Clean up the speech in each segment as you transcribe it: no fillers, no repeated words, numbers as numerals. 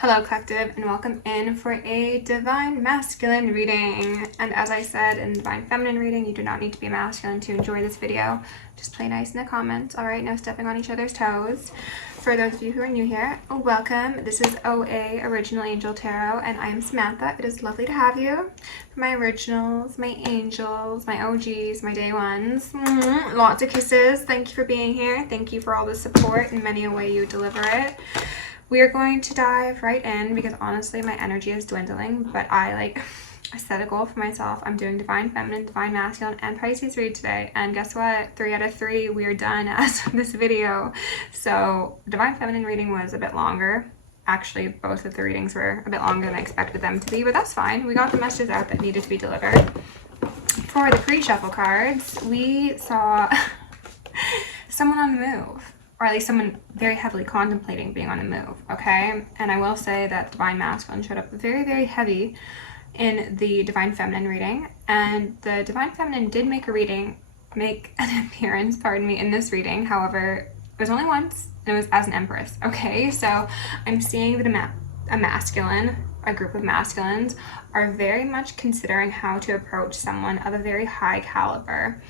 Hello collective, and welcome in for a divine masculine reading. And as I said in divine feminine reading, you do not need to be masculine to enjoy this video. Just play nice in the comments, alright? No stepping on each other's toes. For those of you who are new here, welcome. This is OA Original Angel Tarot, and I am Samantha. It is lovely to have you. For my originals, my angels, my OGs, my day ones, lots of kisses. Thank you for being here. Thank you for all the support in many a way you deliver it. We are going to dive right in because honestly my energy is dwindling, but I set a goal for myself. I'm doing divine feminine, divine masculine, and Pisces read today, and guess what? 3 out of 3 we are done as of this video. So divine feminine reading was a bit longer. Actually, both of the readings were a bit longer than I expected them to be, but that's fine. We got the messages out that needed to be delivered. For the pre-shuffle cards, we saw someone on the move, or at least someone very heavily contemplating being on the move, okay? And I will say that Divine Masculine showed up very, very heavy in the Divine Feminine reading, and the Divine Feminine did make an appearance, pardon me, in this reading. However, it was only once, and it was as an Empress, okay? So I'm seeing that a group of masculines are very much considering how to approach someone of a very high caliber.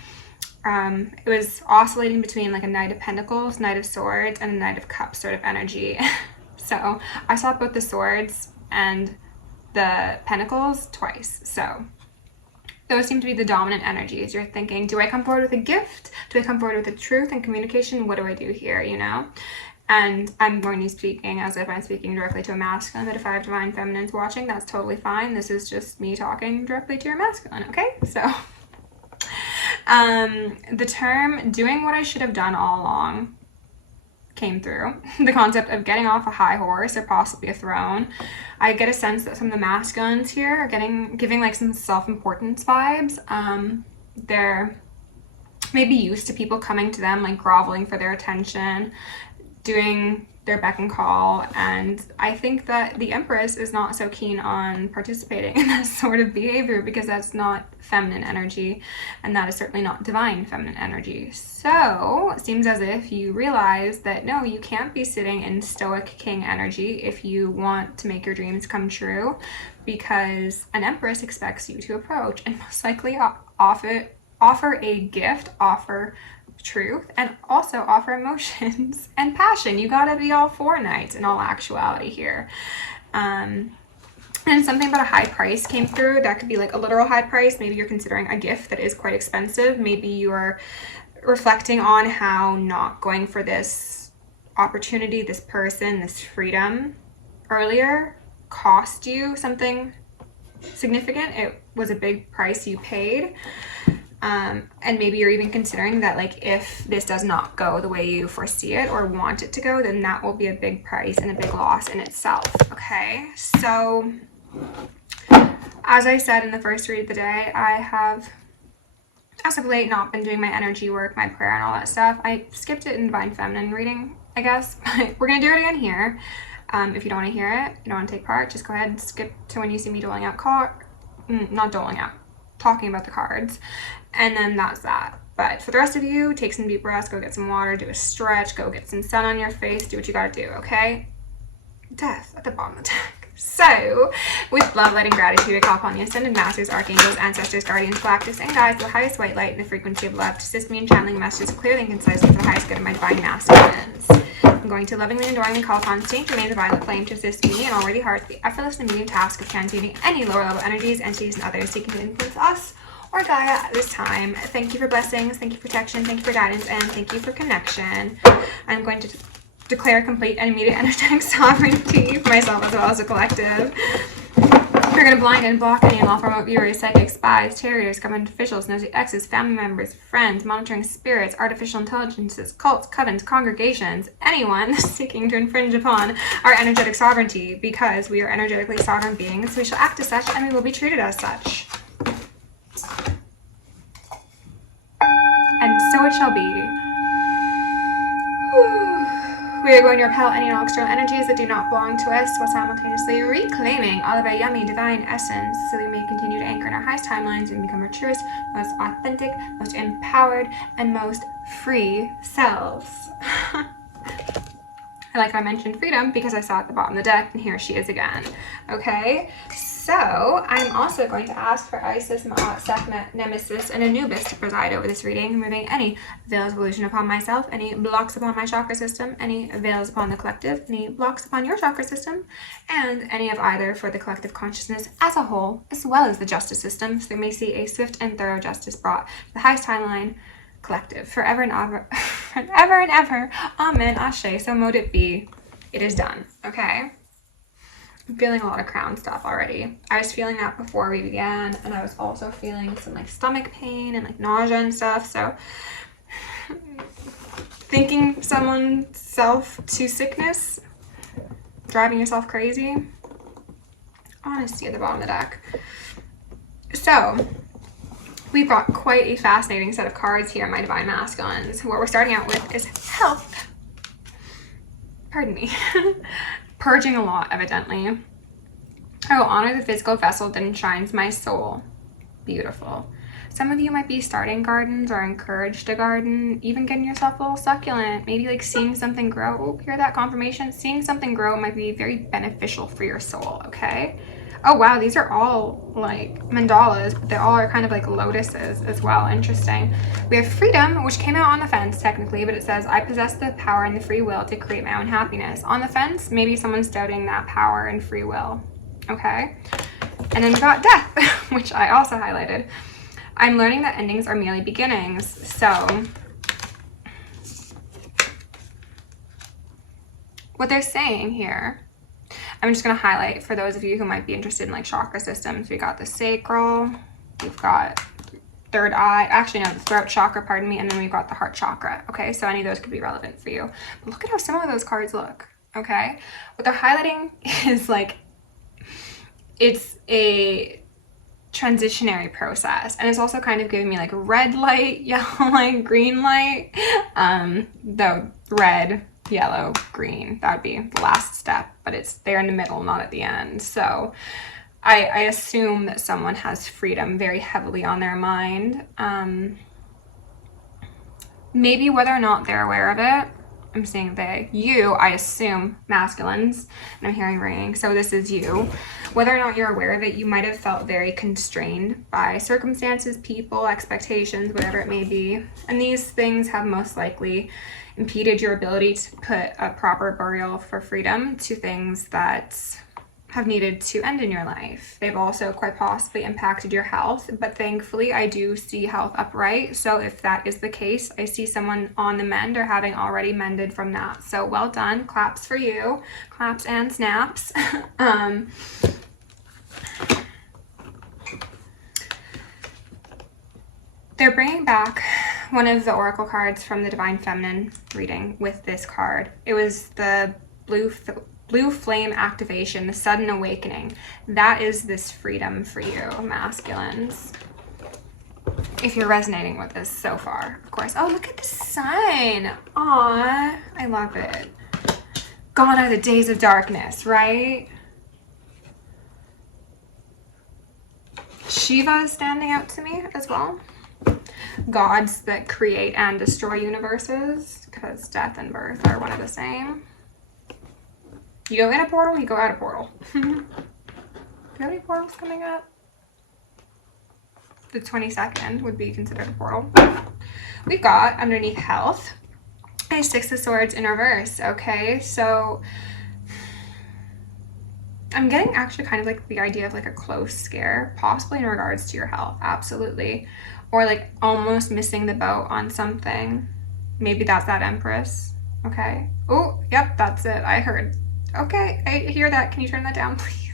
It was oscillating between like a Knight of Pentacles, Knight of Swords, and a Knight of Cups sort of energy. So I saw both the Swords and the Pentacles twice. So those seem to be the dominant energies. You're thinking, do I come forward with a gift? Do I come forward with a truth and communication? What do I do here, you know? And I'm going to be speaking as if I'm speaking directly to a masculine, but if I have divine feminines watching, that's totally fine. This is just me talking directly to your masculine, okay? So the term doing what I should have done all along came through. The concept of getting off a high horse or possibly a throne. I get a sense that some of the masculines here are giving like some self-importance vibes. They're maybe used to people coming to them, like groveling for their attention, doing their beck and call, and I think that the Empress is not so keen on participating in that sort of behavior because that's not feminine energy, and that is certainly not divine feminine energy. So it seems as if you realize that no, you can't be sitting in stoic king energy if you want to make your dreams come true, because an Empress expects you to approach and most likely offer a gift, offer truth, and also offer emotions and passion. You gotta be all four Knights in all actuality here. And something about a high price came through. That could be like a literal high price. Maybe you're considering a gift that is quite expensive. Maybe you're reflecting on how not going for this opportunity, this person, this freedom earlier cost you something significant. It was a big price you paid. And maybe you're even considering that like if this does not go the way you foresee it or want it to go, then that will be a big price and a big loss in itself, okay? So as I said in the first read of the day, I have as of late not been doing my energy work, my prayer, and all that stuff. I skipped it in Divine Feminine reading, I guess, but we're gonna do it again here. If you don't want to hear it, you don't want to take part, just go ahead and skip to when you see me doling out talking about the cards, and then that's that. But for the rest of you, take some deep breaths, go get some water, do a stretch, go get some sun on your face, do what you gotta do, okay? Death at the bottom of the deck. So, with love, light, and gratitude, I call upon the ascended masters, archangels, ancestors, guardians, galactics, and guides, the highest white light and the frequency of love, to assist me in channeling messages clearly and concisely for the highest good of my divine masculines. I'm going to lovingly and adoringly call upon Saint Germain, the violet flame, to assist me and all worthy hearts with the effortless and medium task of transmuting any lower level energies, entities, and others seeking to influence us or Gaia at this time. Thank you for blessings, thank you for protection, thank you for guidance, and thank you for connection. I'm going to declare complete and immediate energetic sovereignty for myself as well as a collective. We're going to blind and block any and all remote viewers, psychics, spies, terriers, government officials, nosy exes, family members, friends, monitoring spirits, artificial intelligences, cults, covens, congregations, anyone seeking to infringe upon our energetic sovereignty, because we are energetically sovereign beings. We shall act as such and we will be treated as such. And so it shall be. We are going to repel any and all external energies that do not belong to us, while simultaneously reclaiming all of our yummy divine essence, so that we may continue to anchor in our highest timelines and become our truest, most authentic, most empowered, and most free selves. I like how I mentioned freedom because I saw at the bottom of the deck, and here she is again. Okay, so I'm also going to ask for Isis, Ma'at, Sekhmet, Nemesis, and Anubis to preside over this reading, removing any veils of illusion upon myself, any blocks upon my chakra system, any veils upon the collective, any blocks upon your chakra system, and any of either for the collective consciousness as a whole, as well as the justice system, so they may see a swift and thorough justice brought to the highest timeline collective, forever and ever, forever and ever. Amen. Ashe. So mote it be. It is done. Okay. I'm feeling a lot of crown stuff already. I was feeling that before we began, and I was also feeling some like stomach pain and like nausea and stuff. So thinking someone's self to sickness, driving yourself crazy. Honesty at the bottom of the deck. So we've got quite a fascinating set of cards here, my divine masculines. What we're starting out with is health. Pardon me. Purging a lot, evidently. I will honor the physical vessel that enshrines my soul. Beautiful. Some of you might be starting gardens or encouraged to garden, even getting yourself a little succulent, maybe like seeing something grow. Oh, hear that confirmation? Seeing something grow might be very beneficial for your soul, okay? Oh wow, these are all like mandalas, but they all are kind of like lotuses as well. Interesting. We have freedom, which came out on the fence technically, but it says, I possess the power and the free will to create my own happiness. On the fence, maybe someone's doubting that power and free will. Okay. And then we got death, which I also highlighted. I'm learning that endings are merely beginnings. So what they're saying here, I'm just going to highlight for those of you who might be interested in like chakra systems. We got the sacral, we've got third eye, actually no, the throat chakra, pardon me, and then we've got the heart chakra. Okay, so any of those could be relevant for you. But look at how similar those cards look. Okay, what they're highlighting is like it's a transitionary process, and it's also kind of giving me like red light, yellow light, green light. The red, yellow, green, that would be the last step, but it's there in the middle, not at the end. So I assume that someone has freedom very heavily on their mind. Maybe whether or not they're aware of it. I'm saying they, you, I assume masculines, and I'm hearing ringing, so this is you. Whether or not you're aware of it, you might have felt very constrained by circumstances, people, expectations, whatever it may be. And these things have most likely impeded your ability to put a proper burial for freedom to things that have needed to end in your life. They've also quite possibly impacted your health, but thankfully I do see health upright. So if that is the case, I see someone on the mend or having already mended from that. So well done, claps for you, claps and snaps. They're bringing back one of the oracle cards from the Divine Feminine reading with this card. It was the blue flame activation, the sudden awakening. That is this freedom for you, masculines. If you're resonating with this so far, of course. Oh, look at the sun. Aw, I love it. Gone are the days of darkness, right? Shiva is standing out to me as well. Gods that create and destroy universes, because death and birth are one of the same. You go in a portal, you go out a portal. Do you have any portals coming up? The 22nd would be considered a portal. We've got, underneath health, a Six of Swords in reverse. Okay, so I'm getting actually kind of like the idea of like a close scare, possibly in regards to your health. Absolutely. Or like almost missing the boat on something. Maybe that's that Empress. Okay. Oh, yep, that's it. I heard. Okay, I hear that. Can you turn that down, please?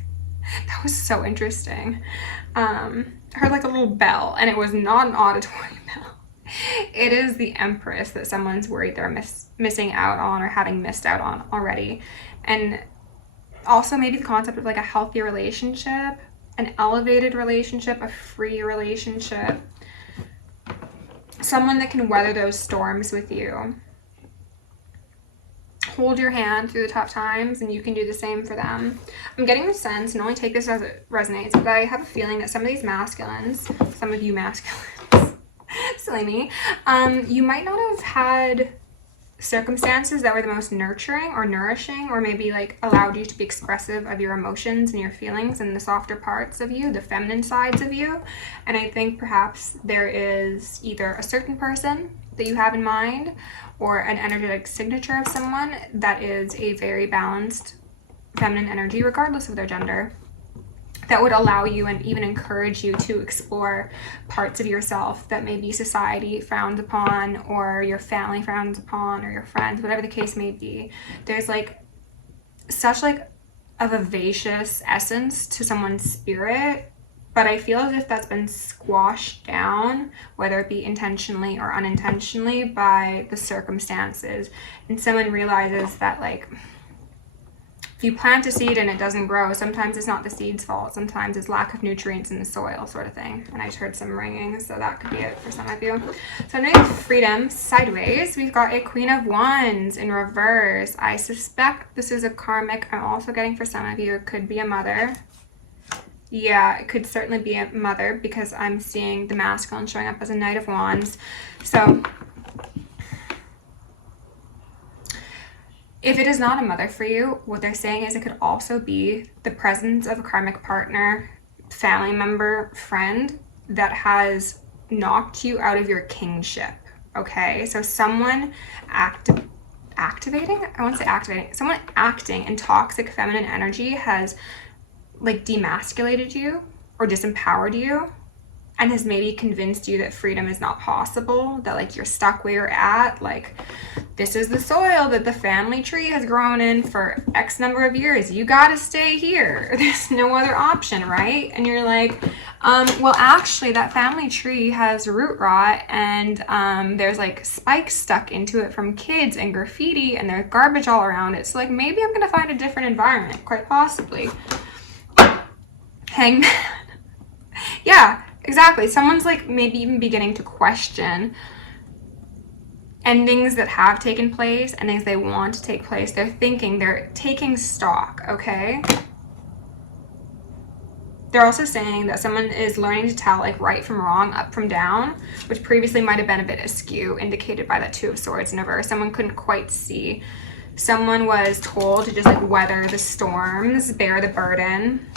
That was so interesting. I heard like a little bell, and it was not an auditory bell. It is the Empress that someone's worried they're missing out on or having missed out on already. And also maybe the concept of like a healthy relationship, an elevated relationship, a free relationship. Someone that can weather those storms with you. Hold your hand through the tough times, and you can do the same for them. I'm getting the sense, and only take this as it resonates, but I have a feeling that some of these masculines, some of you masculines, silly me, you might not have had circumstances that were the most nurturing or nourishing, or maybe like allowed you to be expressive of your emotions and your feelings and the softer parts of you, the feminine sides of you. And I think perhaps there is either a certain person that you have in mind or an energetic signature of someone that is a very balanced feminine energy, regardless of their gender, that would allow you and even encourage you to explore parts of yourself that maybe society frowns upon, or your family frowns upon, or your friends, whatever the case may be. There's like such like a vivacious essence to someone's spirit, but I feel as if that's been squashed down, whether it be intentionally or unintentionally, by the circumstances. And someone realizes that like, if you plant a seed and it doesn't grow, sometimes it's not the seed's fault. Sometimes it's lack of nutrients in the soil, sort of thing. And I just heard some ringing, so that could be it for some of you. So underneath freedom, sideways, we've got a Queen of Wands in reverse. I suspect this is a karmic. I'm also getting for some of you, it could be a mother. Yeah, it could certainly be a mother, because I'm seeing the masculine showing up as a Knight of Wands. So if it is not a mother for you, what they're saying is it could also be the presence of a karmic partner, family member, friend that has knocked you out of your kingship, okay? So someone activating? I want to say activating. Someone acting in toxic feminine energy has like demasculated you or disempowered you, and has maybe convinced you that freedom is not possible, that like you're stuck where you're at, like this is the soil that the family tree has grown in for X number of years. You gotta stay here. There's no other option, right? And you're like, well, actually that family tree has root rot, and there's like spikes stuck into it from kids and graffiti, and there's garbage all around it. So like maybe I'm gonna find a different environment, quite possibly. Hangman. Yeah, exactly. Someone's like maybe even beginning to question endings that have taken place and things they want to take place. They're thinking, they're taking stock, okay? They're also saying that someone is learning to tell like right from wrong, up from down, which previously might have been a bit askew, indicated by that Two of Swords in reverse. Someone couldn't quite see. Someone was told to just like weather the storms, bear the burden,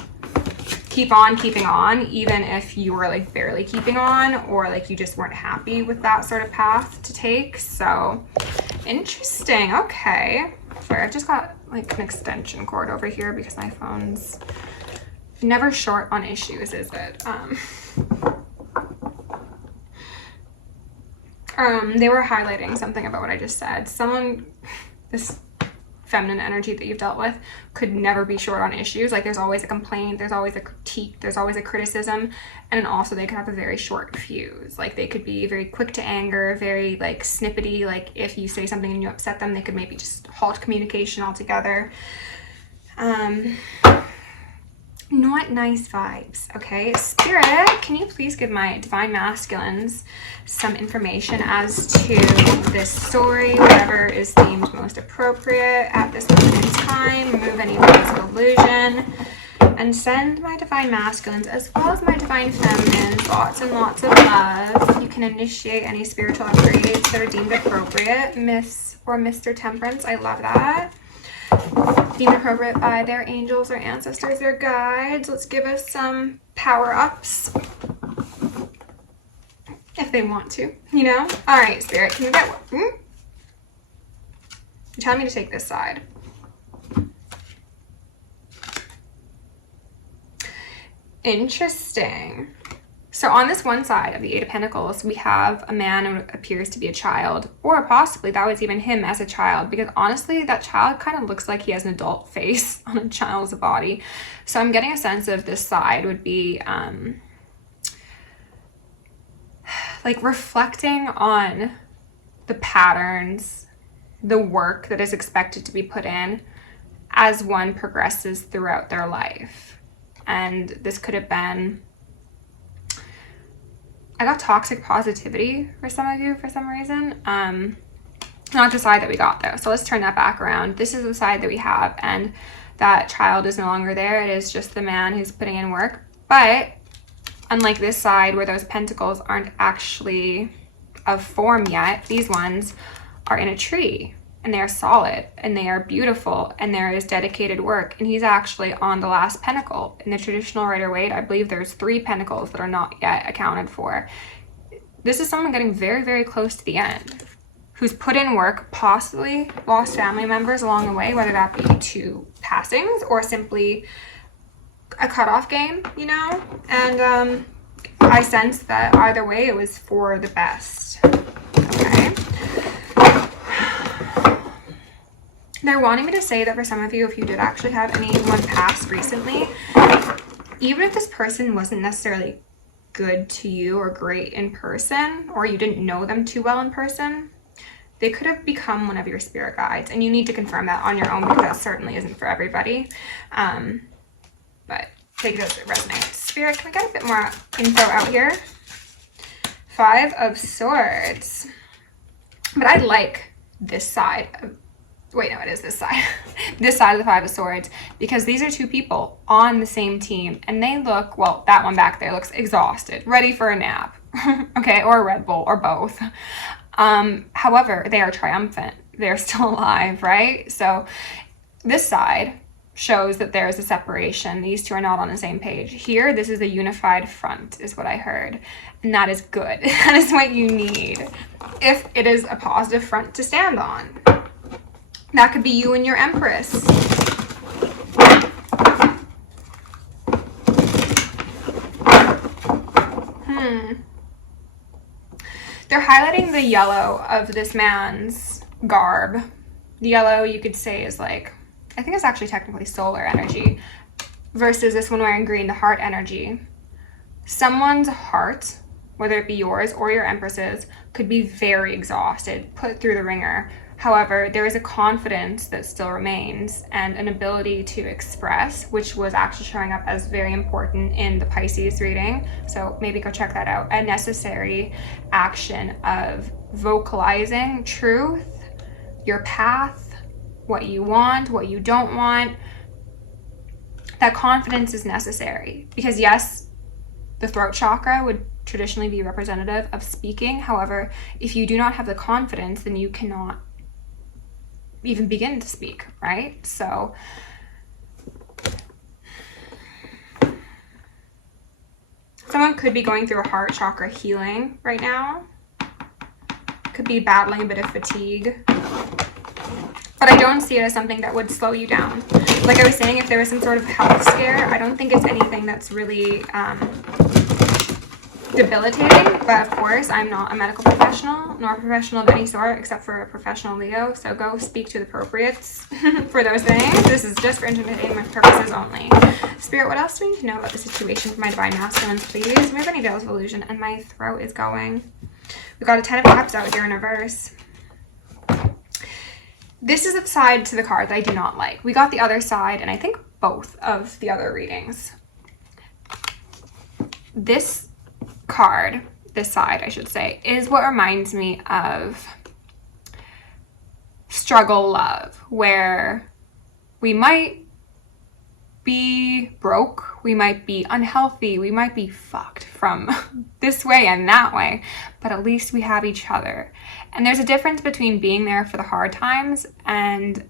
keep on keeping on, even if you were like barely keeping on, or like you just weren't happy with that sort of path to take. So interesting. Okay, sorry, I've just got like an extension cord over here because my phone's never short on issues, is it? They were highlighting something about what I just said. Someone, this feminine energy that you've dealt with, could never be short on issues. Like there's always a complaint, there's always a critique, there's always a criticism, and then also they could have a very short fuse. Like they could be very quick to anger, very like snippety. Like if you say something and you upset them, they could maybe just halt communication altogether. Not nice vibes, okay? Spirit, can you please give my divine masculines some information as to this story, whatever is deemed most appropriate at this moment in time, remove any layers of illusion, and send my divine masculines as well as my divine feminines lots and lots of love. You can initiate any spiritual upgrades that are deemed appropriate. Miss or Mr. Temperance, I love that. Deemed appropriate by their angels, their ancestors, their guides. Let's give us some power-ups if they want to, you know? All right, Spirit, can we get one? You're telling me to take this side. Interesting. So on this one side of the Eight of Pentacles, we have a man who appears to be a child, or possibly that was even him as a child, because honestly, that child kind of looks like he has an adult face on a child's body. So I'm getting a sense of this side would be like reflecting on the patterns, the work that is expected to be put in as one progresses throughout their life. And this could have been, I got toxic positivity for some of you for some reason. Not the side that we got though. So let's turn that back around. This is the side that we have, and that child is no longer there. It is just the man who's putting in work. But unlike this side where those pentacles aren't actually of form yet, these ones are in a tree, and they are solid, and they are beautiful, and there is dedicated work. And he's actually on the last pentacle. In the traditional Rider-Waite, I believe there's 3 pentacles that are not yet accounted for. This is someone getting very, very close to the end, who's put in work, possibly lost family members along the way, whether that be to passings or simply a cutoff game, you know? And I sense that either way, it was for the best. Okay. They're wanting me to say that for some of you, if you did actually have anyone pass recently, even if this person wasn't necessarily good to you or great in person, or you didn't know them too well in person, they could have become one of your spirit guides. And you need to confirm that on your own, because that certainly isn't for everybody. But take it as it resonates. Spirit, can we get a bit more info out here? 5 of Swords. But I like this side of, wait, no, it is this side. This side of the 5 of Swords, because these are 2 people on the same team, and they look, well, that one back there looks exhausted, ready for a nap, okay, or a Red Bull, or both. However, they are triumphant. They're still alive, right? So this side shows that there's a separation. These 2 are not on the same page. Here, this is a unified front, is what I heard. And that is good. That is what you need if it is a positive front to stand on. That could be you and your Empress. They're highlighting the yellow of this man's garb. The yellow, you could say, is like, I think it's actually technically solar energy, versus this one wearing green, the heart energy. Someone's heart, whether it be yours or your Empress's, could be very exhausted, put through the ringer. However, there is a confidence that still remains, and an ability to express, which was actually showing up as very important in the Pisces reading. So maybe go check that out. A necessary action of vocalizing truth, your path, what you want, what you don't want. That confidence is necessary, because yes, the throat chakra would traditionally be representative of speaking. However, if you do not have the confidence, then you cannot even begin to speak, right? So someone could be going through a heart chakra healing right now. Could be battling a bit of fatigue. But I don't see it as something that would slow you down. Like I was saying, if there was some sort of health scare, I don't think it's anything that's really debilitating. But of course, I'm not a medical professional, nor a professional of any sort, except for a professional Leo. So go speak to the appropriates for those things. This is just for entertainment purposes only. Spirit, what else do we need to know about the situation for my divine masculines, please? Remove any veils of illusion, and my throat is going. We got a 10 of Cups out here in reverse. This is the side to the card that I do not like. We got the other side, and I think both of the other readings. This card, this side, I should say, is what reminds me of struggle love, where we might be broke, we might be unhealthy, we might be fucked from this way and that way, but at least we have each other. And there's a difference between being there for the hard times and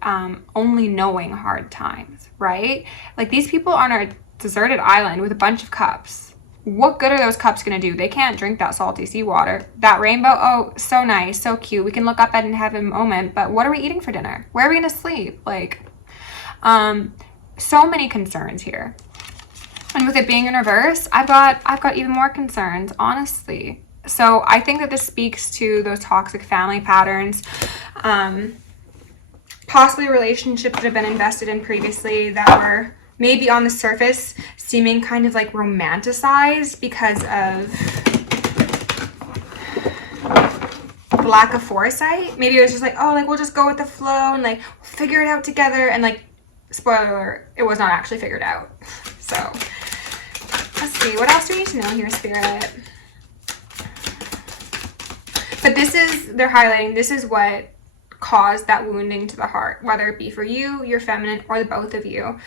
only knowing hard times, right? Like, these people are on a deserted island with a bunch of cups. What good are those cups gonna do? They can't drink that salty seawater. That rainbow, oh, so nice, so cute. We can look up at it and have a moment, but what are we eating for dinner? Where are we gonna sleep? Like, so many concerns here. And with it being in reverse, I've got even more concerns, honestly. So I think that this speaks to those toxic family patterns, possibly relationships that have been invested in previously that were maybe on the surface seeming kind of like romanticized because of the lack of foresight. Maybe it was just like, oh, like, we'll just go with the flow and like figure it out together, and like, spoiler alert, it was not actually figured out. So let's see, what else do we need to know here, Spirit? But this is, they're highlighting, this is what caused that wounding to the heart, whether it be for you, your feminine, or the both of you.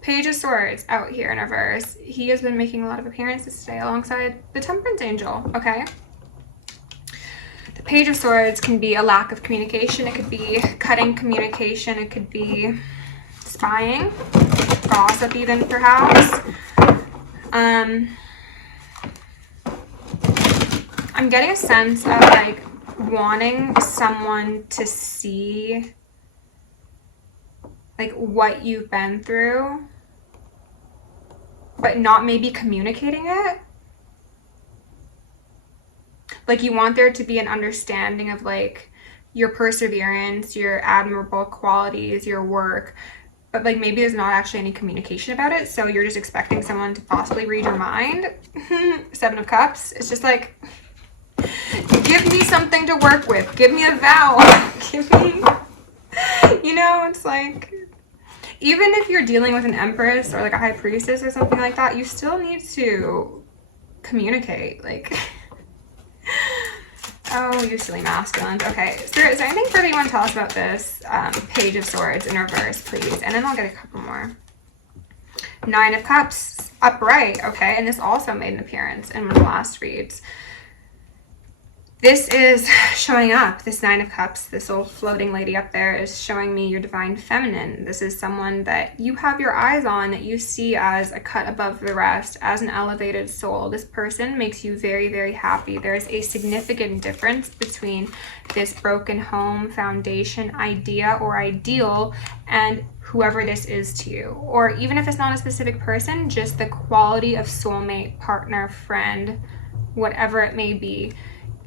Page of Swords out here in reverse. He has been making a lot of appearances today alongside the Temperance Angel, okay? The Page of Swords can be a lack of communication. It could be cutting communication. It could be spying, gossip even, perhaps. I'm getting a sense of like wanting someone to see like what you've been through, but not maybe communicating it. Like you want there to be an understanding of like your perseverance, your admirable qualities, your work, but like maybe there's not actually any communication about it, so you're just expecting someone to possibly read your mind. Seven of Cups. It's just like, give me something to work with. Give me a vow. Give me, you know, it's like, even if you're dealing with an Empress or like a High Priestess or something like that, you still need to communicate. Like, oh, you silly masculines. Okay, so is there anything further you want to tell us about this Page of Swords in reverse, please? And then I'll get a couple more. Nine of Cups, upright. Okay, and this also made an appearance in one of the last reads. This is showing up, this Nine of Cups, this little floating lady up there is showing me your divine feminine. This is someone that you have your eyes on, that you see as a cut above the rest, as an elevated soul. This person makes you very, very happy. There's a significant difference between this broken home, foundation, idea, or ideal, and whoever this is to you. Or even if it's not a specific person, just the quality of soulmate, partner, friend, whatever it may be.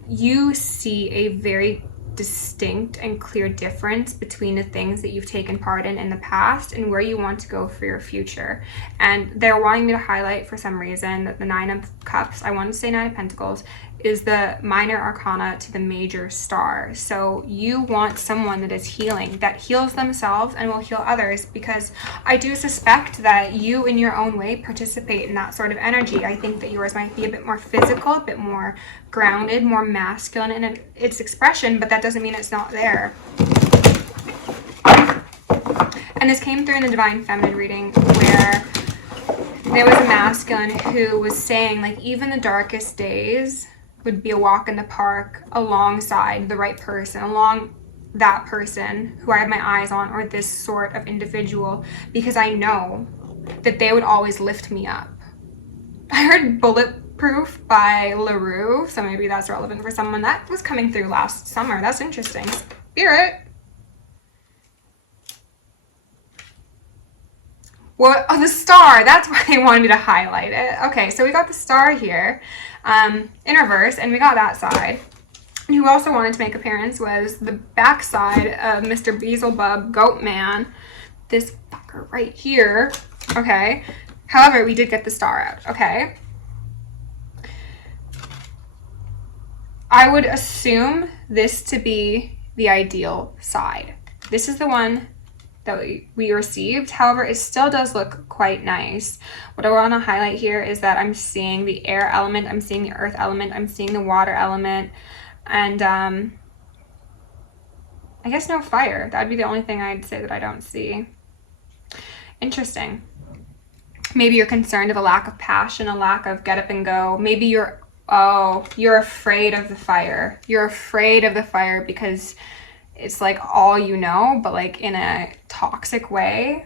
You see a very distinct and clear difference between the things that you've taken part in the past and where you want to go for your future. And they're wanting me to highlight for some reason that the Nine of Cups, I want to say Nine of Pentacles, is the minor arcana to the major star. So you want someone that is healing, that heals themselves and will heal others, because I do suspect that you in your own way participate in that sort of energy. I think that yours might be a bit more physical, a bit more grounded, more masculine in its expression, but that doesn't mean it's not there. And this came through in the Divine Feminine reading, where there was a masculine who was saying, like, even the darkest days would be a walk in the park alongside the right person, along that person who I have my eyes on, or this sort of individual, because I know that they would always lift me up. I heard Bulletproof by LaRue, so maybe that's relevant for someone. That was coming through last summer. That's interesting. Spirit. What? Oh, the star. That's why they wanted me to highlight it. Okay, so we got the star here in reverse, and we got that side. And who also wanted to make appearance was the back side of Mr. Beelzebub Goatman. This fucker right here. Okay. However, we did get the star out. Okay. I would assume this to be the ideal side. This is the one that we received. However, it still does look quite nice. What I want to highlight here is that I'm seeing the air element, I'm seeing the earth element, I'm seeing the water element, and I guess no fire. That'd be the only thing I'd say that I don't see. Interesting. Maybe you're concerned of a lack of passion, a lack of get up and go. Maybe you're afraid of the fire. You're afraid of the fire because it's like all you know, but like in a toxic way.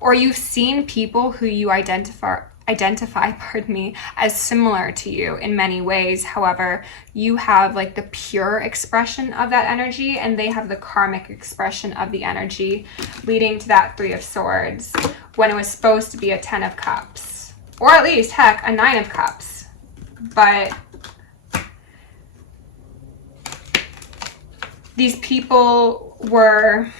Or you've seen people who you identify, pardon me, as similar to you in many ways. However, you have like the pure expression of that energy and they have the karmic expression of the energy, leading to that Three of Swords when it was supposed to be a 10 of Cups, or at least, heck, a 9 of Cups. But these people were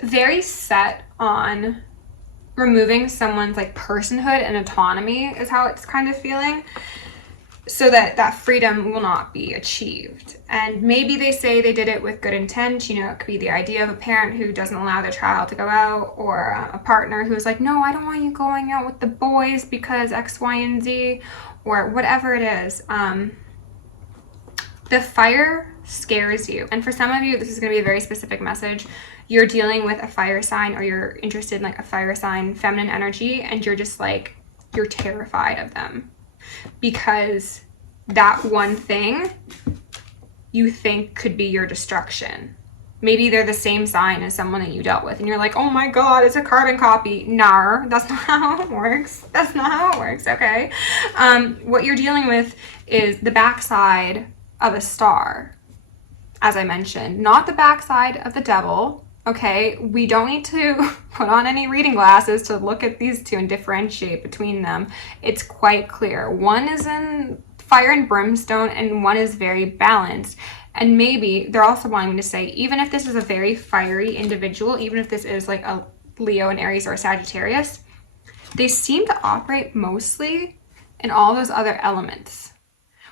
very set on removing someone's like personhood and autonomy, is how it's kind of feeling, so that that freedom will not be achieved. And maybe they say they did it with good intent. You know, it could be the idea of a parent who doesn't allow their child to go out, or a partner who's like, no, I don't want you going out with the boys because X, Y, and Z, or whatever it is. The fire scares you. And for some of you, this is going to be a very specific message. You're dealing with a fire sign, or you're interested in like a fire sign, feminine energy, and you're just like, you're terrified of them because that one thing you think could be your destruction. Maybe they're the same sign as someone that you dealt with, and you're like, oh my God, it's a carbon copy. Nar, that's not how it works. That's not how it works, okay? What you're dealing with is the backside of a star, as I mentioned, not the backside of the devil, okay? We don't need to put on any reading glasses to look at these two and differentiate between them. It's quite clear. One is in fire and brimstone, and one is very balanced. And maybe they're also wanting me to say, even if this is a very fiery individual, even if this is like a Leo, an Aries, or a Sagittarius, they seem to operate mostly in all those other elements,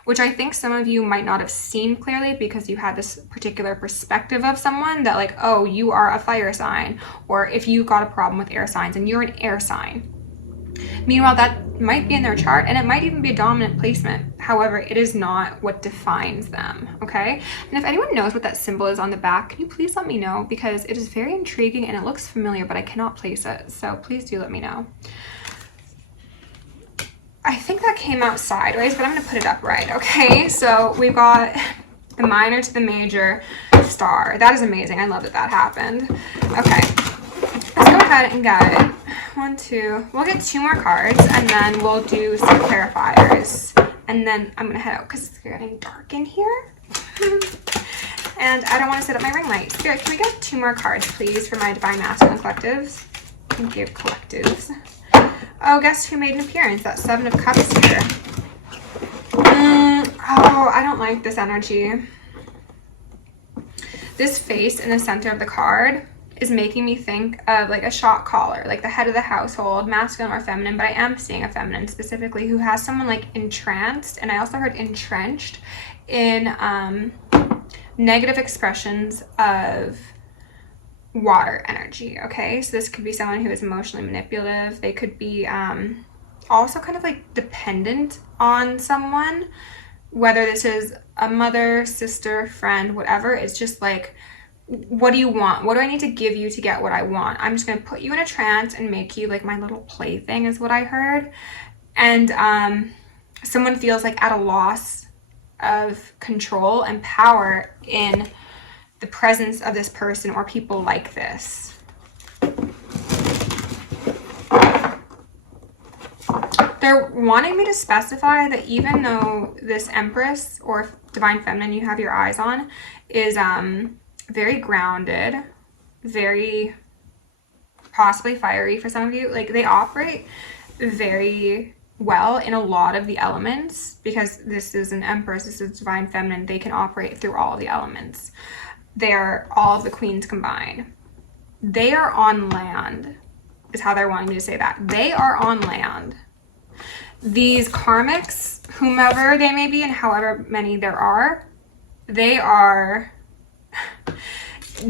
which I think some of you might not have seen clearly because you had this particular perspective of someone that like, oh, you are a fire sign, or if you got a problem with air signs and you're an air sign. Meanwhile, that might be in their chart, and it might even be a dominant placement. However, it is not what defines them, okay? And if anyone knows what that symbol is on the back, can you please let me know? Because it is very intriguing and it looks familiar, but I cannot place it. So please do let me know. I think that came out sideways, but I'm going to put it up right, okay? So we've got the minor to the major star. That is amazing. I love that that happened. Okay, let's go ahead and get 1, 2. We'll get 2 more cards, and then we'll do some clarifiers. And then I'm going to head out because it's getting dark in here. And I don't want to set up my ring light. Spirit, can we get 2 more cards, please, for my Divine Masculine collectives? Thank you, collectives. Oh, guess who made an appearance? That 7 of Cups here. Oh, I don't like this energy. This face in the center of the card is making me think of like a shot caller, like the head of the household, masculine or feminine, but I am seeing a feminine specifically who has someone like entranced, and I also heard entrenched in negative expressions of water energy, okay? So this could be someone who is emotionally manipulative. They could be also kind of like dependent on someone, whether this is a mother, sister, friend, whatever. It's just like, what do you want? What do I need to give you to get what I want? I'm just going to put you in a trance and make you like my little plaything is what I heard. And someone feels like at a loss of control and power in the presence of this person or people like this. They're wanting me to specify that even though this Empress or Divine Feminine you have your eyes on is very grounded, very possibly fiery for some of you, like they operate very well in a lot of the elements, because this is an Empress, this is Divine Feminine, they can operate through all of the elements. They're all of the queens combined. They are on land, is how they're wanting me to say that. They are on land. These karmics, whomever they may be and however many there are, they are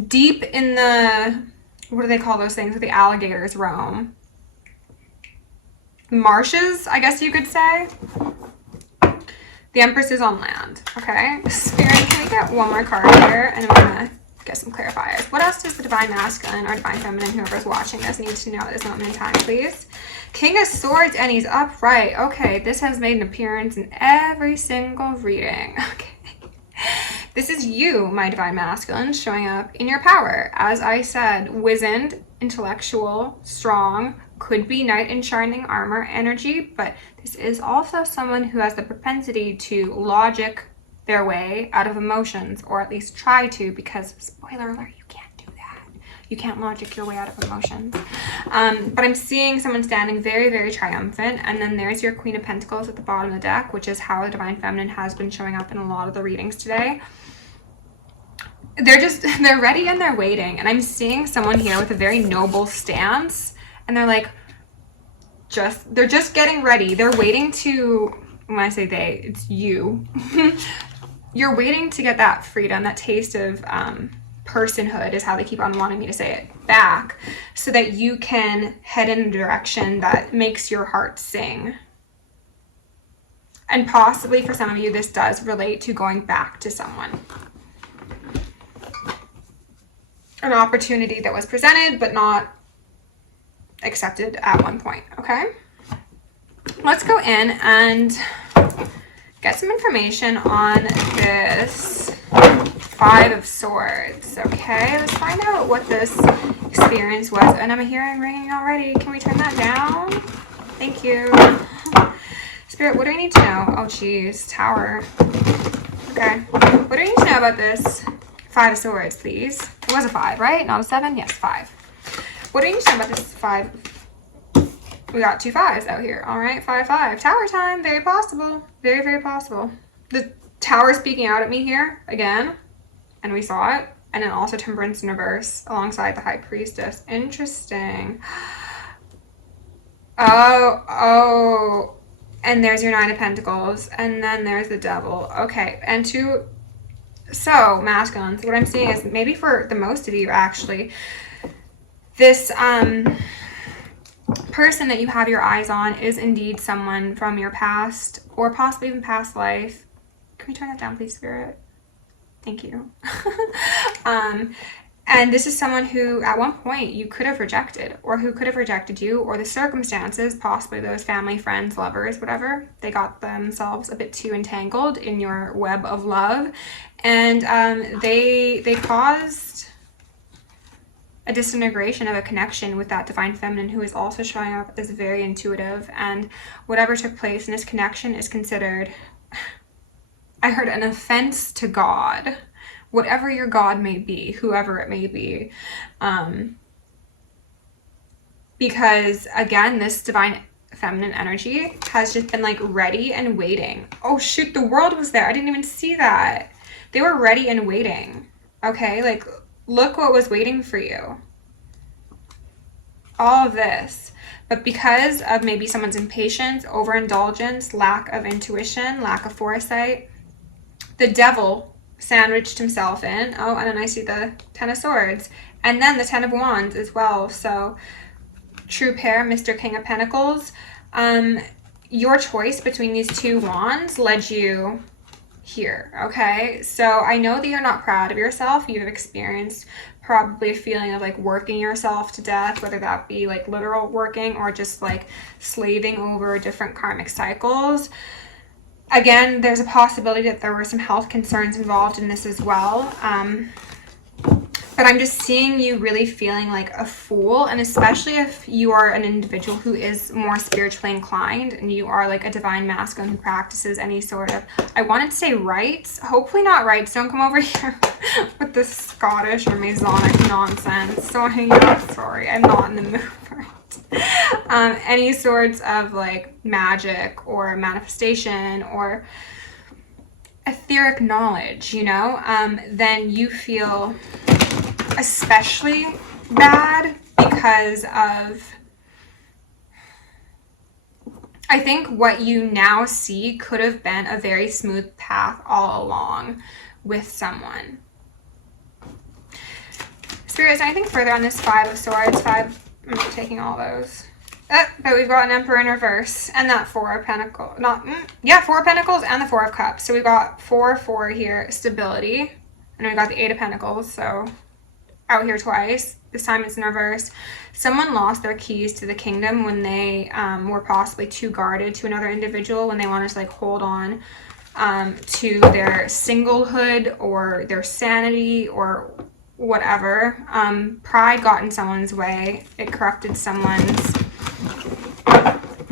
deep in the, what do they call those things where the alligators roam? Marshes, I guess you could say. The Empress is on land, okay? Spirit, can we get 1 more card here? And I'm gonna get some clarifiers. What else does the Divine Masculine or Divine Feminine, whoever's watching this, need to know at this moment in time, please? King of Swords, and he's upright. Okay, this has made an appearance in every single reading. Okay. This is you, my Divine Masculine, showing up in your power. As I said, wizened, intellectual, strong, could be knight in shining armor energy, but this is also someone who has the propensity to logic their way out of emotions, or at least try to, because spoiler alert, you can't do that. You can't logic your way out of emotions. But I'm seeing someone standing very, very triumphant, and then there's your Queen of Pentacles at the bottom of the deck, which is how the Divine Feminine has been showing up in a lot of the readings today. They're ready and they're waiting, and I'm seeing someone here with a very noble stance, and they're like, they're just getting ready. They're waiting to, when I say they, it's you. You're waiting to get that freedom, that taste of personhood is how they keep on wanting me to say it, back, so that you can head in a direction that makes your heart sing. And possibly for some of you, this does relate to going back to someone. An opportunity that was presented but not accepted at one point, okay? Let's go in and get some information on this Five of Swords, okay? Let's find out what this experience was. And I'm hearing ringing already. Can we turn that down? Thank you. Spirit, what do I need to know? Oh, geez. Tower. Okay. What do I need to know about this Five of Swords, please? It was a 5, right? Not a 7? Yes, 5. What do you need to know about this 5? We got 2 5s out here. All right, 5 5. Tower time. Very possible. Very, very possible. The Tower speaking out at me here again. And we saw it. And then also Temperance in reverse alongside the High Priestess. Interesting. Oh. And there's your 9 of Pentacles. And then there's the Devil. Okay. And so, masculines, what I'm seeing is maybe for the most of you, actually, this person that you have your eyes on is indeed someone from your past or possibly even past life. Can we turn that down, please, Spirit? Thank you. And this is someone who at one point you could have rejected, or who could have rejected you, or the circumstances, possibly those family, friends, lovers, whatever, they got themselves a bit too entangled in your web of love, and they caused a disintegration of a connection with that divine feminine who is also showing up as very intuitive, and whatever took place in this connection is considered, I heard, an offense to God. Whatever your God may be, whoever it may be. Because, again, this divine feminine energy has just been, like, ready and waiting. Oh, shoot, the world was there. I didn't even see that. They were ready and waiting. Okay? Like, look what was waiting for you. All of this. But because of maybe someone's impatience, overindulgence, lack of intuition, lack of foresight, the Devil sandwiched himself in. Oh, and then I see the 10 of Swords. And then the 10 of Wands as well. So, true pair, Mr. King of Pentacles. Your choice between these 2 wands led you here, okay? So, I know that you're not proud of yourself. You've experienced probably a feeling of, like, working yourself to death, whether that be, like, literal working or just, like, slaving over different karmic cycles. Again, there's a possibility that there were some health concerns involved in this as well. But I'm just seeing you really feeling like a fool. And especially if you are an individual who is more spiritually inclined and you are like a divine masculine who practices any sort of, I wanted to say rites. Hopefully not rites. Don't come over here with this Scottish or Masonic nonsense. So sorry, I'm not in the mood for it. Any sorts of like magic or manifestation or etheric knowledge, you know, then you feel especially bad because of, I think what you now see could have been a very smooth path all along with someone. Spirit, is there anything further on this 5 of Swords? I'm taking all those. But we've got an Emperor in reverse and that 4 of Pentacles. 4 of Pentacles and the 4 of Cups. So we've got 4 here, stability. And we got the 8 of Pentacles, so out here twice. This time it's in reverse. Someone lost their keys to the kingdom when they were possibly too guarded to another individual, when they wanted to like hold on to their singlehood or their sanity or whatever. Pride got in someone's way. It corrupted someone's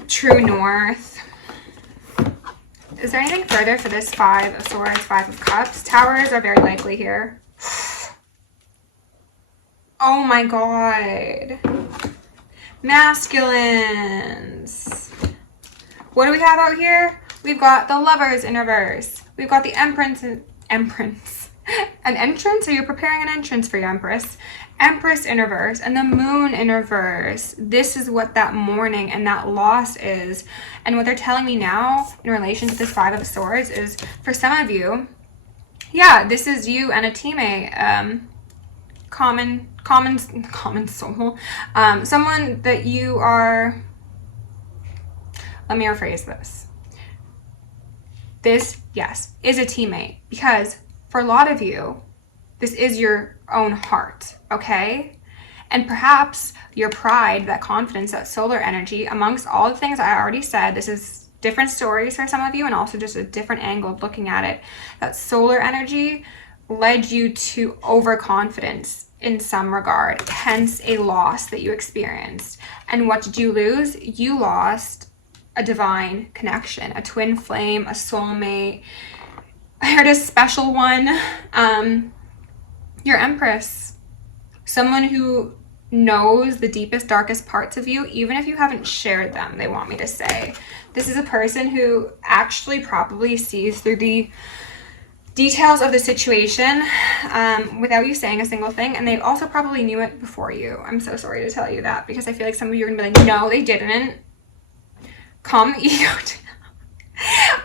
true north. Is there anything further for this 5 of Swords, 5 of Cups? Towers are very likely here. Oh my god. Masculines. What do we have out here? We've got the Lovers in reverse. We've got the Empress. An entrance? Are you preparing an entrance for your Empress? Empress in reverse and the Moon in reverse. This is what that mourning and that loss is. And what they're telling me now in relation to this 5 of Swords is, for some of you, yeah, this is you and a teammate, common soul, someone that you are, let me rephrase this. this, yes, is a teammate, because for a lot of you, this is your own heart, okay? And perhaps your pride, that confidence, that solar energy, amongst all the things I already said, this is different stories for some of you and also just a different angle of looking at it. That solar energy led you to overconfidence in some regard, hence a loss that you experienced. And what did you lose? You lost a divine connection, a twin flame, a soulmate. I heard a special one, your Empress, someone who knows the deepest, darkest parts of you, even if you haven't shared them, they want me to say. This is a person who actually probably sees through the details of the situation without you saying a single thing, and they also probably knew it before you. I'm so sorry to tell you that, because I feel like some of you are gonna be like, no, they didn't. Calm ego down.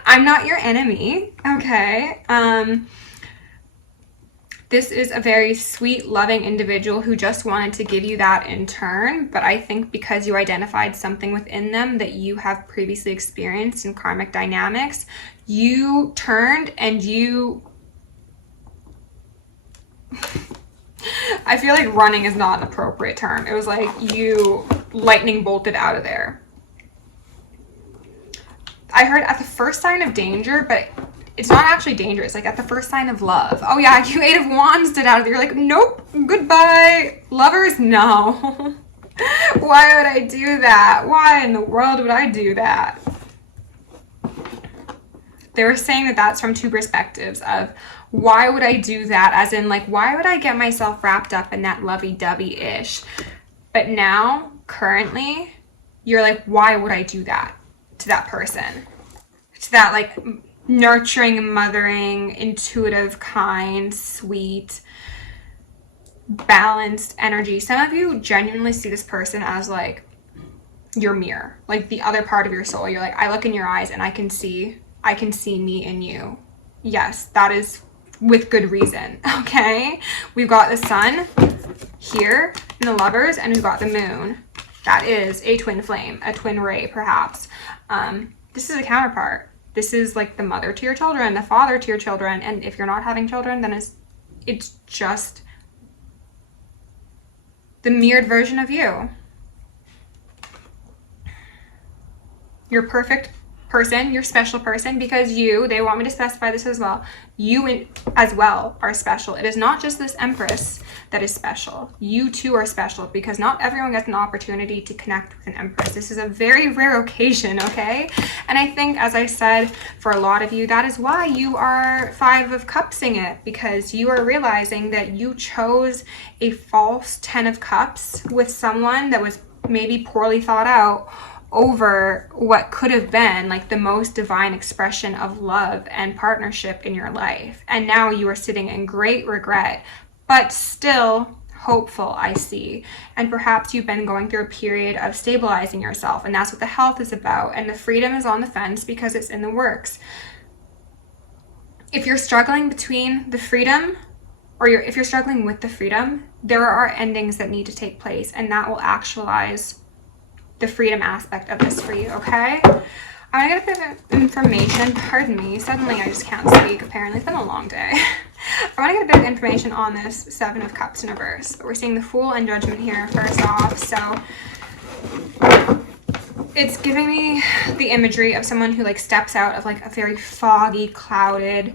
I'm not your enemy, okay? This is a very sweet, loving individual who just wanted to give you that in turn, but I think because you identified something within them that you have previously experienced in karmic dynamics, you turned and you... I feel like running is not an appropriate term. It was like you lightning bolted out of there. I heard at the first sign of danger, but it's not actually dangerous. Like at the first sign of love. Oh yeah, you 8 of Wands did out of there. You're like, nope, goodbye. Lovers, no. Why would I do that? Why in the world would I do that? They were saying that that's from two perspectives of why would I do that? As in like, why would I get myself wrapped up in that lovey-dovey-ish? But now, currently, you're like, why would I do that to that person? To that like nurturing, mothering, intuitive, kind, sweet, balanced energy. Some of you genuinely see this person as like your mirror, like the other part of your soul. You're like, I look in your eyes and I can see me in you. Yes, that is with good reason, okay? We've got the sun here in the Lovers, and we've got the moon. That is a twin flame, a twin ray, perhaps. This is a counterpart. This is like the mother to your children, the father to your children. And if you're not having children, then it's just the mirrored version of you. You're perfect person, you're special person, because they want me to specify this as well, you as well are special. It is not just this Empress that is special. You too are special, because not everyone gets an opportunity to connect with an Empress. This is a very rare occasion, okay? And I think, as I said, for a lot of you, that is why you are 5 of Cupsing it, because you are realizing that you chose a false 10 of Cups with someone that was maybe poorly thought out, over what could have been like the most divine expression of love and partnership in your life. And now you are sitting in great regret, but still hopeful, I see. And perhaps you've been going through a period of stabilizing yourself, and that's what the health is about. And the freedom is on the fence because it's in the works. If you're struggling between the freedom, or if you're struggling with the freedom, there are endings that need to take place, and that will actualize the freedom aspect of this for you, okay? I'm gonna get a bit of information. Pardon me, suddenly I just can't speak. Apparently it's been a long day. I want to get a bit of information on this 7 of Cups in reverse. But we're seeing the Fool and Judgment here first off. So it's giving me the imagery of someone who like steps out of like a very foggy, clouded,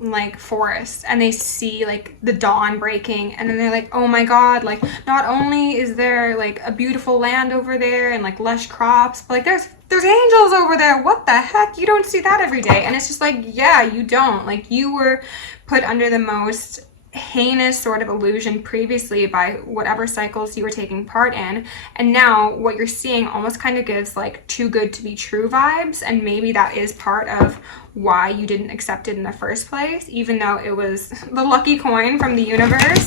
like forest, and they see like the dawn breaking, and then they're like, oh my god, like not only is there like a beautiful land over there and like lush crops, but like there's angels over there. What the heck? You don't see that every day. And it's just like, yeah, you don't. Like you were put under the most heinous sort of illusion previously by whatever cycles you were taking part in, and now what you're seeing almost kind of gives like too good to be true vibes, and maybe that is part of why you didn't accept it in the first place, even though it was the lucky coin from the universe.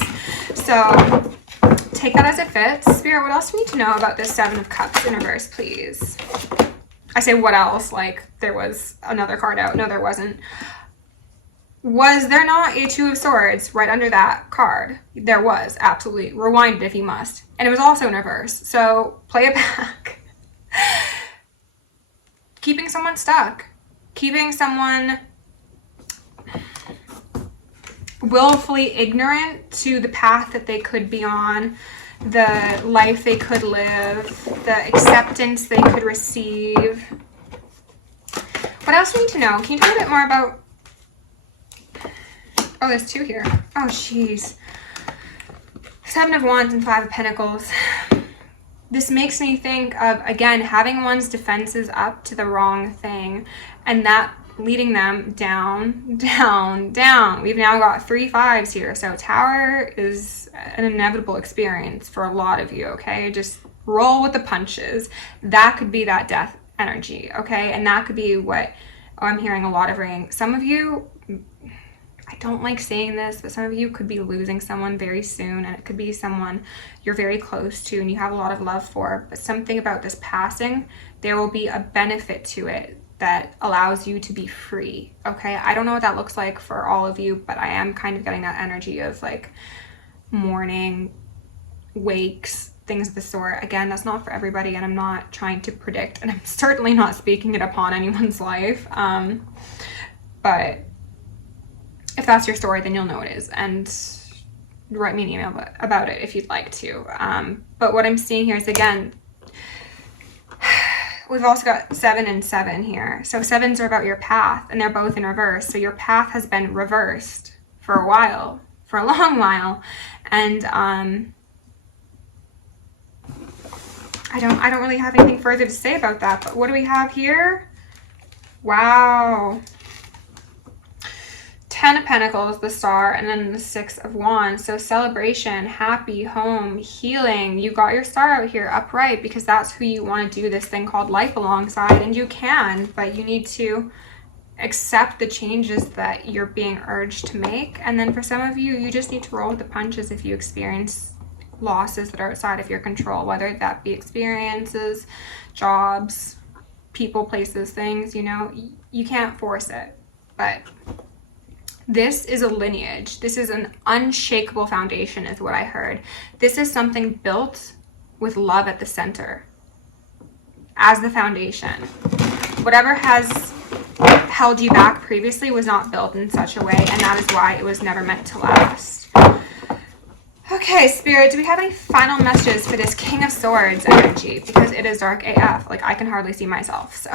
So take that as it fits. Spirit, what else do we need to know about this 7 of Cups in reverse, please? I say what else, like there was another card out. No, there wasn't. Was there not a 2 of Swords right under that card? There was, absolutely. Rewind it if you must. And it was also in reverse, so play it back. keeping someone stuck, keeping someone willfully ignorant to the path that they could be on, the life they could live, the acceptance they could receive. What else do we need to know? Can you tell me a bit more about... Oh, there's 2 here. Oh, jeez. 7 of Wands and 5 of Pentacles. This makes me think of, again, having one's defenses up to the wrong thing and that leading them down, down, down. We've now got 3 5s here. So Tower is an inevitable experience for a lot of you, okay? Just roll with the punches. That could be that death energy, okay? And that could be what I'm hearing a lot of ringing. Some of you, I don't like saying this, but some of you could be losing someone very soon, and it could be someone you're very close to and you have a lot of love for, but something about this passing, there will be a benefit to it that allows you to be free, okay? I don't know what that looks like for all of you, but I am kind of getting that energy of like mourning, wakes, things of the sort. Again, that's not for everybody, and I'm not trying to predict, and I'm certainly not speaking it upon anyone's life, but if that's your story, then you'll know it is, and write me an email about it if you'd like to. But what I'm seeing here is, again, we've also got 7 and 7 here. So 7s are about your path, and they're both in reverse. So your path has been reversed for a while, for a long while, and I don't really have anything further to say about that. But what do we have here? Wow. 10 of Pentacles, the Star, and then the 6 of Wands. So celebration, happy, home, healing. You got your star out here upright because that's who you want to do this thing called life alongside, and you can, but you need to accept the changes that you're being urged to make. And then for some of you, you just need to roll with the punches if you experience losses that are outside of your control, whether that be experiences, jobs, people, places, things, you know, you can't force it. But this is a lineage. This is an unshakable foundation is what I heard. This is something built with love at the center as the foundation. Whatever has held you back previously was not built in such a way, and that is why it was never meant to last. Okay, Spirit, do we have any final messages for this King of Swords energy? Because it is dark AF. Like, I can hardly see myself, so...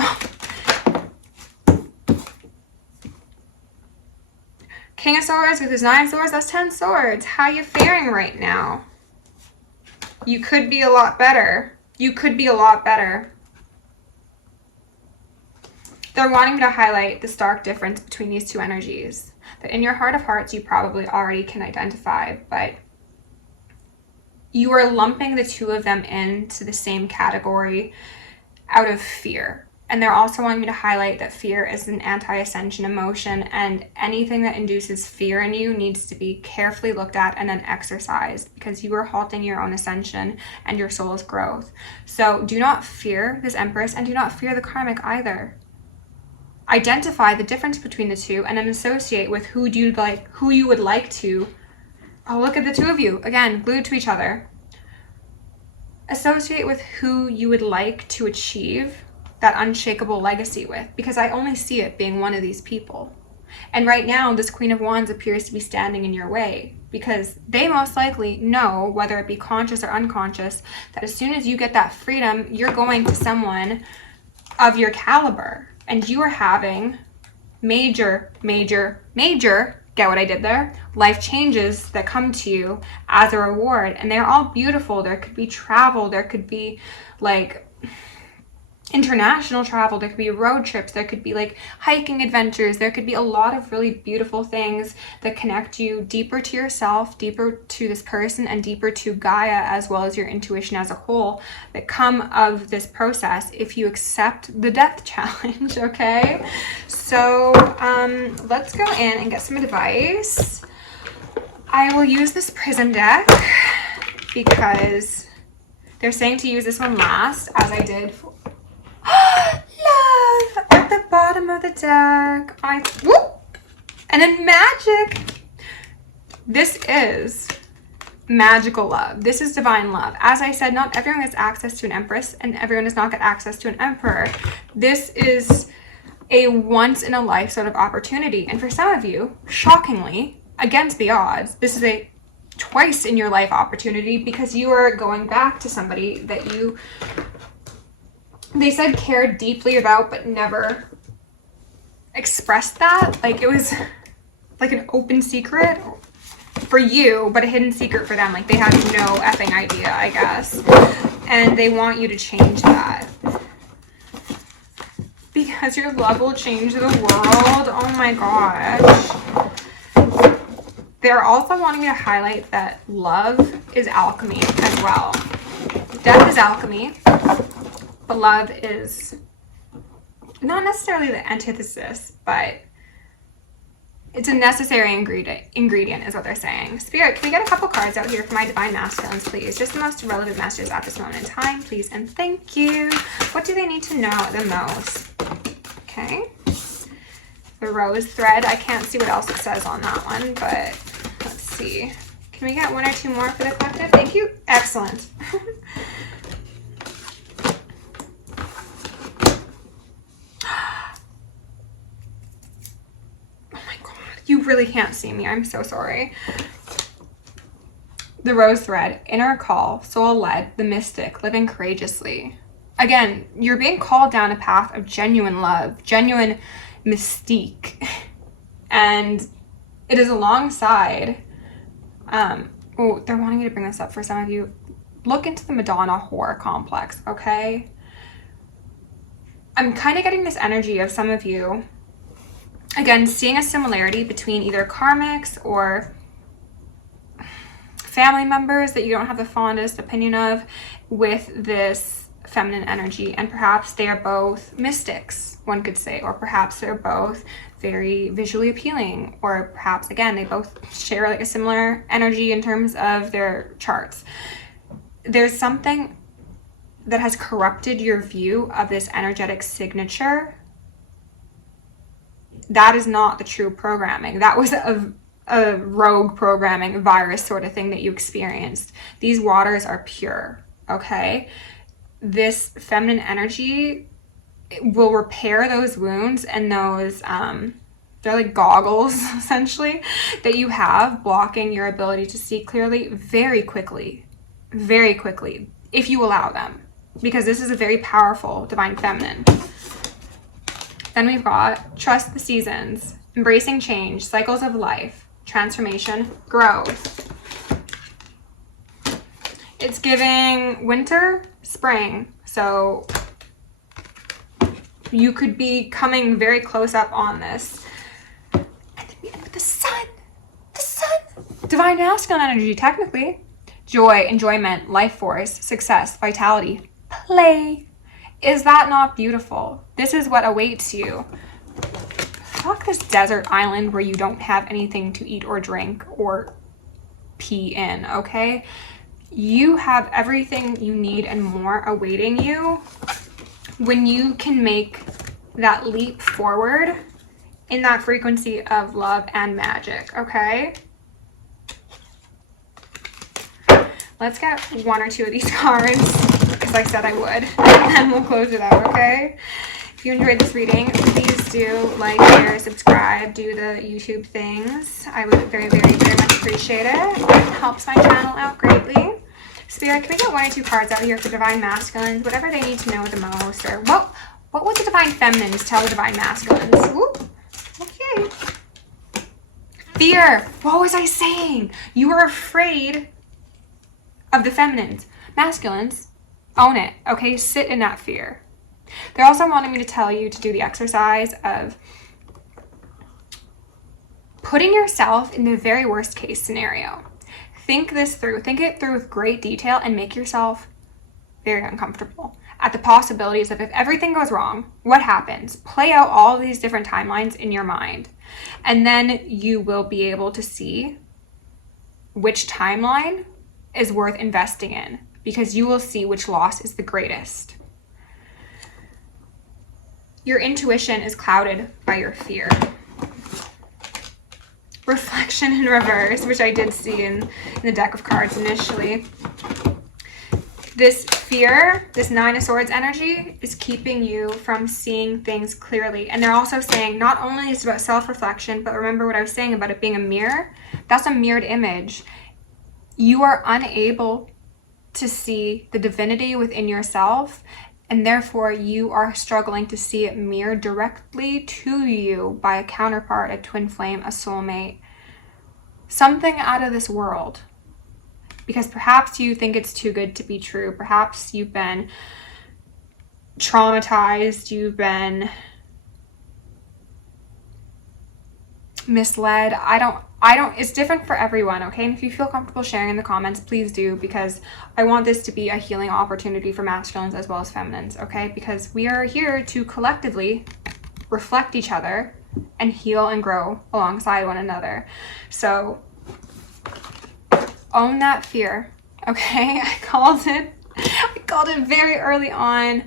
King of Swords with his 9 swords, that's 10 swords. How you faring right now? You could be a lot better. You could be a lot better. They're wanting me to highlight the stark difference between these 2 energies. That in your heart of hearts, you probably already can identify, but you are lumping the 2 of them into the same category out of fear. And they're also wanting me to highlight that fear is an anti-ascension emotion, and anything that induces fear in you needs to be carefully looked at and then exercised, because you are halting your own ascension and your soul's growth. So do not fear this Empress, and do not fear the karmic either. Identify the difference between the 2 and then associate with who you would like to. Oh, look at the 2 of you, again, glued to each other. Associate with who you would like to achieve that unshakable legacy with, because I only see it being one of these people. And right now, this Queen of Wands appears to be standing in your way, because they most likely know, whether it be conscious or unconscious, that as soon as you get that freedom, you're going to someone of your caliber, and you are having major, get what I did there? Life changes that come to you as a reward, and they're all beautiful. There could be travel, there could be like international travel, there could be road trips, there could be like hiking adventures, there could be a lot of really beautiful things that connect you deeper to yourself, deeper to this person, and deeper to Gaia, as well as your intuition as a whole, that come of this process if you accept the death challenge. Okay, so let's go in and get some advice. I will use this Prism deck because they're saying to use this one last, as I did for love at the bottom of the deck. And then magic. This is magical love. This is divine love. As I said, not everyone gets access to an empress and everyone does not get access to an emperor. This is a once in a life sort of opportunity. And for some of you, shockingly, against the odds, this is a twice in your life opportunity because you are going back to somebody that you, they said, cared deeply about but never expressed that. Like it was like an open secret for you, but a hidden secret for them. Like they had no effing idea, I guess. And they want you to change that. Because your love will change the world. Oh my gosh. They're also wanting me to highlight that love is alchemy as well. Death is alchemy, but love is not necessarily the antithesis, but it's a necessary ingredient is what they're saying. Spirit, can we get a couple cards out here for my divine masculines, please? Just the most relevant messages at this moment in time, please, and thank you. What do they need to know the most? Okay. The rose thread. I can't see what else it says on that one, but let's see. Can we get one or two more for the collective? Thank you. Excellent. You really can't see me. I'm so sorry. The rose thread, inner call, soul led, the mystic, living courageously. Again, you're being called down a path of genuine love, genuine mystique. And it is alongside, oh, they're wanting me to bring this up for some of you. Look into the Madonna whore complex, okay? I'm kind of getting this energy of some of you, again, seeing a similarity between either karmics or family members that you don't have the fondest opinion of with this feminine energy. And perhaps they are both mystics, one could say, or perhaps they're both very visually appealing, or perhaps, again, they both share like a similar energy in terms of their charts. There's something that has corrupted your view of this energetic signature. That is not the true programming. That was a rogue programming virus sort of thing that you experienced. These waters are pure, okay? This feminine energy will repair those wounds and those, they're like goggles, essentially, that you have blocking your ability to see clearly very quickly, if you allow them. Because this is a very powerful divine feminine. Then we've got trust the seasons, embracing change, cycles of life, transformation, growth. It's giving winter, spring. So you could be coming very close up on this. And then we end with the sun. The sun. Divine masculine energy, technically. Joy, enjoyment, life force, success, vitality, play. Is that not beautiful? This is what awaits you. Fuck this desert island where you don't have anything to eat or drink or pee in, okay? You have everything you need and more awaiting you when you can make that leap forward in that frequency of love and magic, okay? Let's get one or two of these cards, because I said I would, and then we'll close it out, okay? If you enjoyed this reading, please do like, share, subscribe, do the YouTube things. I would very, very, very much appreciate it. It helps my channel out greatly. Spirit, can we get one or two cards out here for divine masculines, whatever they need to know the most, or what would the divine feminines tell the divine masculines? Ooh, okay. Fear. What was I saying? You are afraid of the feminines. Masculines, own it, okay? Sit in that fear. They're also wanting me to tell you to do the exercise of putting yourself in the very worst case scenario. Think this through. Think it through with great detail and make yourself very uncomfortable at the possibilities of if everything goes wrong, what happens? Play out all of these different timelines in your mind. And then you will be able to see which timeline is worth investing in, because you will see which loss is the greatest. Your intuition is clouded by your fear. reflection in reverse, which I did see in the deck of cards initially. This fear, this Nine of Swords energy is keeping you from seeing things clearly. And they're also saying not only is it about self-reflection, but remember what I was saying about it being a mirror? That's a mirrored image. You are unable to see the divinity within yourself, and therefore you are struggling to see it mirrored directly to you by a counterpart, a twin flame, a soulmate, something out of this world. Because perhaps you think it's too good to be true. Perhaps you've been traumatized, you've been misled. I don't, it's different for everyone, okay? And if you feel comfortable sharing in the comments, please do, because I want this to be a healing opportunity for masculines as well as feminines, okay? Because we are here to collectively reflect each other and heal and grow alongside one another. So own that fear, okay? I called it very early on.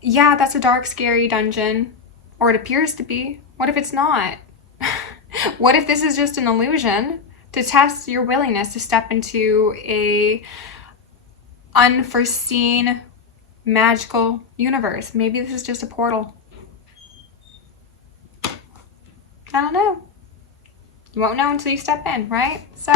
Yeah, that's a dark, scary dungeon, or it appears to be. What if it's not? What if this is just an illusion to test your willingness to step into a unforeseen magical universe? Maybe this is just a portal. I don't know. You won't know until you step in, right? So,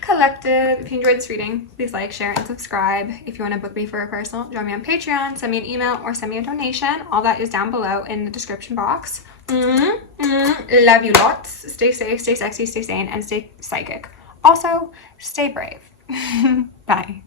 collective, if you enjoyed this reading, please like, share, and subscribe. If you want to book me for a personal, join me on Patreon, send me an email, or send me a donation. All that is down below in the description box. Love you lots. Stay safe, stay sexy, stay sane, and stay psychic. Also, stay brave. Bye.